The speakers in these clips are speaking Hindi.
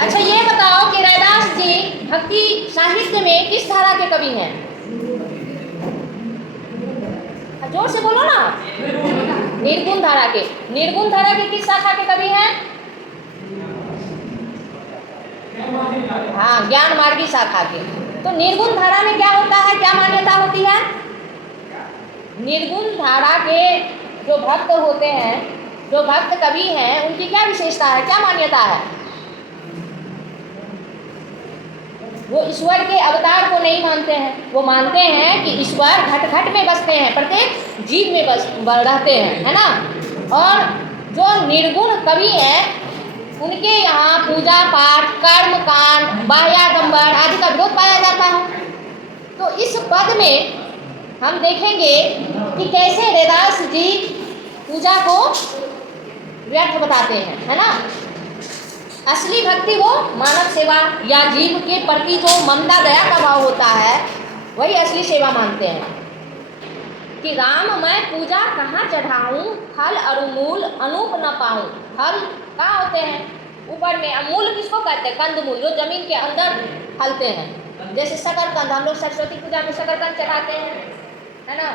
अच्छा ये बताओ कि रैदास जी भक्ति साहित्य में किस धारा के कवि हैं? जोर से बोलो ना। निर्गुण धारा के। निर्गुण धारा के किस शाखा के कवि हैं? हाँ, ज्ञान मार्गी शाखा के। तो निर्गुण धारा में क्या होता है, क्या मान्यता होती है? निर्गुण धारा के जो भक्त होते हैं, जो भक्त कवि हैं, उनकी क्या विशेषता है, क्या मान्यता है? वो ईश्वर के अवतार को नहीं मानते हैं, वो मानते हैं कि ईश्वर घट घट में बसते हैं, प्रत्येक जीव में रहते हैं, है ना। और जो निर्गुण कवि हैं उनके यहाँ पूजा पाठ, कर्म कांड, बाह्याडंबर आदि का विरोध पाया जाता है। तो इस पद में हम देखेंगे कि कैसे रैदास जी पूजा को व्यर्थ बताते हैं, है ना। असली भक्ति वो मानव सेवा या जीव के प्रति जो ममता दया का भाव होता है, वही असली सेवा मानते हैं। कि राम मैं पूजा कहाँ चढ़ाऊँ, फल अरुमूल अनूप न पाऊँ। फल कहाँ होते हैं? ऊपर में। मूल किसको कहते हैं? कंदमूल, जो जमीन के अंदर फलते हैं। जैसे शकरकंद, हम लोग सरस्वती पूजा में शकरकंद चढ़ाते हैं, है ना,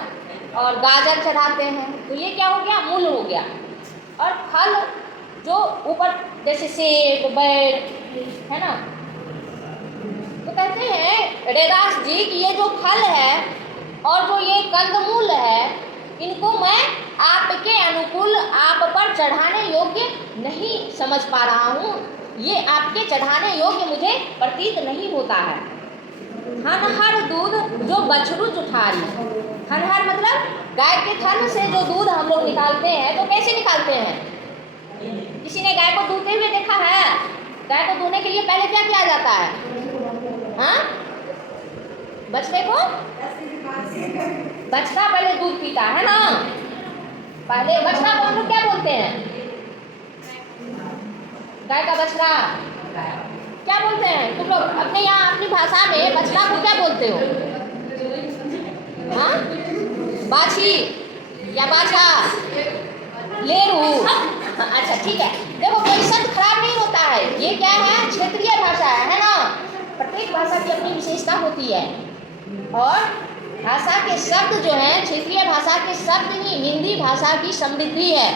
और गाजर चढ़ाते हैं। तो ये क्या हो गया? मूल हो गया। और फल जो ऊपर, जैसे सेब, बैर, है ना। तो कहते हैं रैदास जी कि ये जो फल है और जो ये कंदमूल है, इनको मैं आपके अनुकूल, आप पर चढ़ाने योग्य नहीं समझ पा रहा हूँ। ये आपके चढ़ाने योग्य मुझे प्रतीत नहीं होता है। हनहर दूध जो बछरू जुठारी। हनहर मतलब गाय के थन से जो दूध हम लोग निकालते हैं, तो कैसे निकालते हैं? किसी ने गाय को दूधते हुए देखा है? गाय को दूधने के लिए पहले क्या किया जाता है? हाँ, बछड़े को, बछड़ा पहले दूध पीता है ना। पहले बछड़ा को हम लोग क्या बोलते हैं? गाय का बछड़ा क्या बोलते हैं? तुम लोग अपने यहाँ अपनी भाषा में बछड़ा को क्या बोलते हो? हाँ, बाछी या बाछा, लेरू। अच्छा ठीक है, देखो कोई शब्द खराब नहीं होता है। ये क्या है? क्षेत्रीय भाषा है ना। प्रत्येक भाषा की अपनी विशेषता होती है, और भाषा के शब्द जो हैं, क्षेत्रीय भाषा के शब्द ही हिंदी भाषा की समृद्धि है,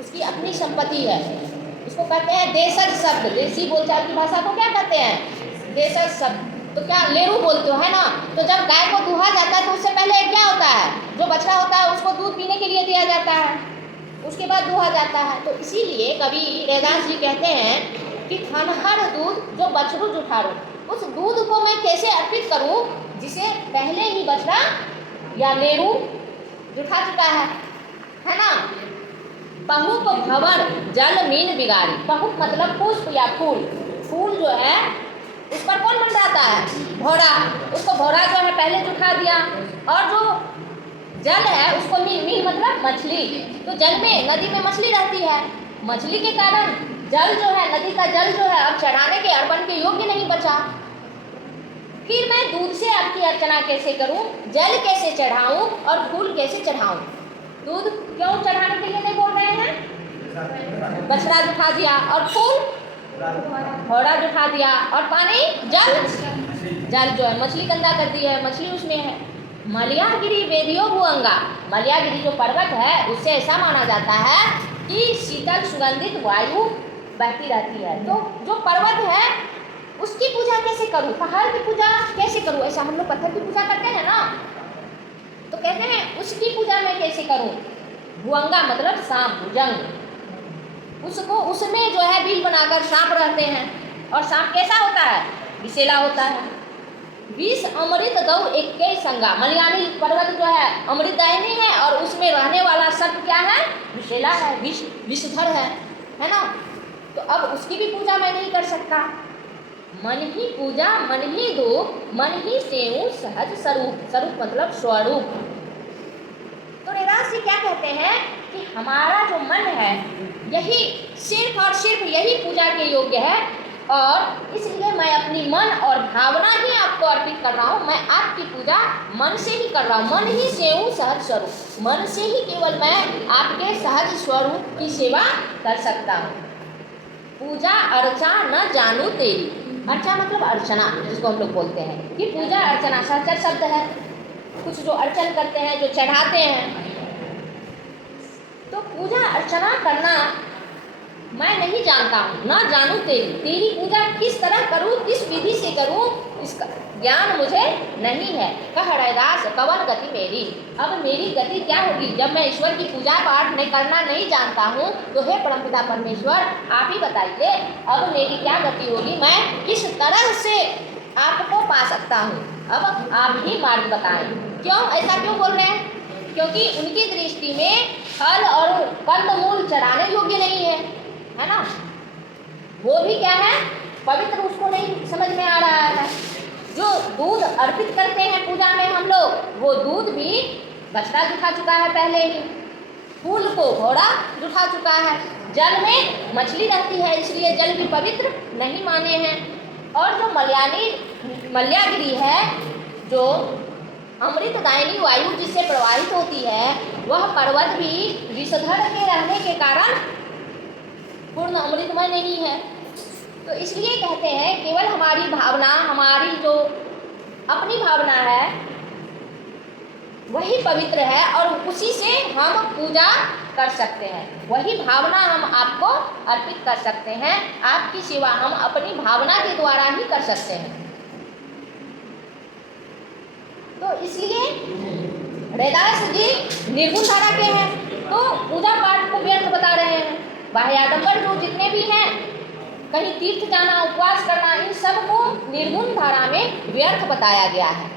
उसकी अपनी संपत्ति है। इसको कहते हैं देशज शब्द। देसी बोलचाल की भाषा को क्या कहते हैं? देशज शब्द। तो क्या लेरू बोलते हो, है ना। तो जब गाय को दूहा जाता है तो उससे पहले क्या होता है? जो बछड़ा होता है उसको दूध पीने के लिए दिया जाता है, उसके बाद दूहा जाता है। तो इसीलिए कवि रैदास जी कहते हैं कि हनहर दूध जो बछरू जुठारू, उस दूध को मैं कैसे अर्पित करूं जिसे पहले ही बछड़ा या लेरू जुठा चुका है ना। पहुप भंवर जल मीन बिगाड़ी। पहुप मतलब पुष्प या फूल। फूल जो है उस पर कौन मंडराता है? भौरा। उसको भौरा जो है पहले जुठा दिया, और जो जल है उसको मीन। मीन मतलब मछली। तो जल में, नदी में मछली रहती है, मछली के कारण जल जो है, नदी का जल जो है अब चढ़ाने के, अर्पण के योग्य नहीं बचा। फिर मैं दूध से आपकी अर्चना कैसे करूं, जल कैसे चढ़ाऊं और फूल कैसे चढ़ाऊं? दूध क्यों चढ़ाने के लिए नहीं बोल रहे हैं? बछड़ा जुठा दिया, और फूल घोड़ा जुठा दिया, और पानी, जल, जल जो है मछली गंदा कर दी है, मछली उसमें है। मलयागिरी वेदियो भुअंगा। मलयागिरी जो पर्वत है उससे ऐसा माना जाता है कि शीतल सुगंधित वायु बहती रहती है। तो जो पर्वत है उसकी पूजा कैसे करूं? पहाड़ की पूजा कैसे करूं? ऐसा हम लोग पत्थर की पूजा करते हैं ना, तो कहते हैं उसकी पूजा मैं कैसे करूं? भुअंगा मतलब सांप, भुजंग। उसको, उसमें जो है बिल बनाकर सांप रहते हैं, और सांप कैसा होता है? विषैला होता है। विष अमृत गौ एक संगा। मलयानी पर्वत जो है अमृतदायिनी है, और उसमें रहने वाला सर्प क्या है? विषैला है, विषधर है ना। तो अब उसकी भी पूजा मैं नहीं कर सकता। मन ही पूजा, मन ही धूप, मन ही सेऊ सहज स्वरूप। स्वरूप मतलब स्वरूप। तो रैदास जी क्या कहते हैं कि हमारा जो मन है यही सिर्फ और सिर्फ यही पूजा के योग्य है, और इसलिए मैं अपनी मन और भावना ही आपको अर्पित कर रहा हूँ। मैं आपकी पूजा मन से ही कर रहा हूँ। मन ही सेऊ सहज स्वरूप। मन से ही केवल मैं आपके सहज स्वरूप की सेवा कर सकता हूँ। पूजा अर्चा न जानू तेरी। अर्चा मतलब अर्चना, जिसको हम लोग बोलते हैं कि पूजा अर्चना सहचर शब्द है, कुछ जो अर्चन करते हैं, जो चढ़ाते हैं। तो पूजा अर्चना करना मैं नहीं जानता हूँ, ना जानू तेरी। तेरी पूजा किस तरह करूँ, किस विधि से करूँ, इसका ज्ञान मुझे नहीं है। कह रैदास कवन गति मेरी। अब मेरी गति क्या होगी जब मैं ईश्वर की पूजा पाठ नहीं करना नहीं जानता हूँ। तो हे परमपिता परमेश्वर, आप ही बताइए अब मेरी क्या गति होगी, मैं किस तरह से आपको पा सकता हूँ। अब आप ही मार्ग बताएं। क्यों ऐसा क्यों बोल रहे हैं? क्योंकि उनकी दृष्टि में फल और कंदमूल चढ़ाने योग्य नहीं है ना। वो भी क्या है, पवित्र, उसको नहीं समझ में आ रहा है। जो दूध अर्पित करते हैं पूजा में हम लोग, वो दूध भी बछड़ा जुठा चुका है पहले ही, फूल को घोड़ा जुठा चुका है, जल में मछली रहती है, इसलिए जल भी पवित्र नहीं माने हैं। और जो मल्यागिरी है, जो अमृतदायिनी वायु जिससे प्रवाहित होती है, वह पर्वत भी विषधर के रहने के कारण पूर्ण अमृतमय नहीं है। तो इसलिए कहते हैं केवल हमारी भावना, हमारी जो अपनी भावना है वही पवित्र है और उसी से हम पूजा कर सकते हैं। वही भावना हम आपको अर्पित कर सकते हैं। आपकी सेवा हम अपनी भावना के द्वारा ही कर सकते हैं। तो इसलिए रैदास जी निर्गुण धारा के हैं, तो पूजा पाठ को व्यर्थ बता रहे हैं। बाह्याडंबर जो जितने भी हैं, कहीं तीर्थ जाना, उपवास करना, इन सब को निर्गुण धारा में व्यर्थ बताया गया है।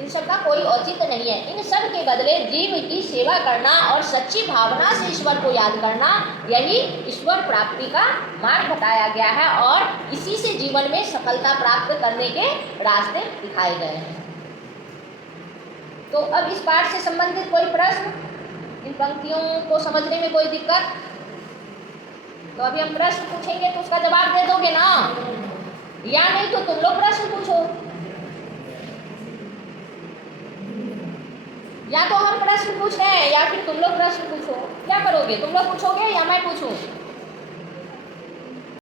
इन सब का कोई औचित्य नहीं है। इन सब के बदले जीव की सेवा करना और सच्ची भावना से ईश्वर को याद करना, यही ईश्वर प्राप्ति का मार्ग बताया गया है और इसी से जीवन में सफलता प्राप्त करने के रास्ते दिखाए गए हैं। तो अब इस पाठ से संबंधित कोई प्रश्न, इन पंक्तियों को समझने में कोई दिक्कत? तो अभी हम प्रश्न पूछेंगे तो उसका जवाब दे दोगे ना, या नहीं तो तुम लोग प्रश्न पूछो। या तो हम प्रश्न पूछ रहे हैं या फिर तुम लोग प्रश्न पूछो। क्या करोगे, तुम लोग पूछोगे या मैं पूछूं?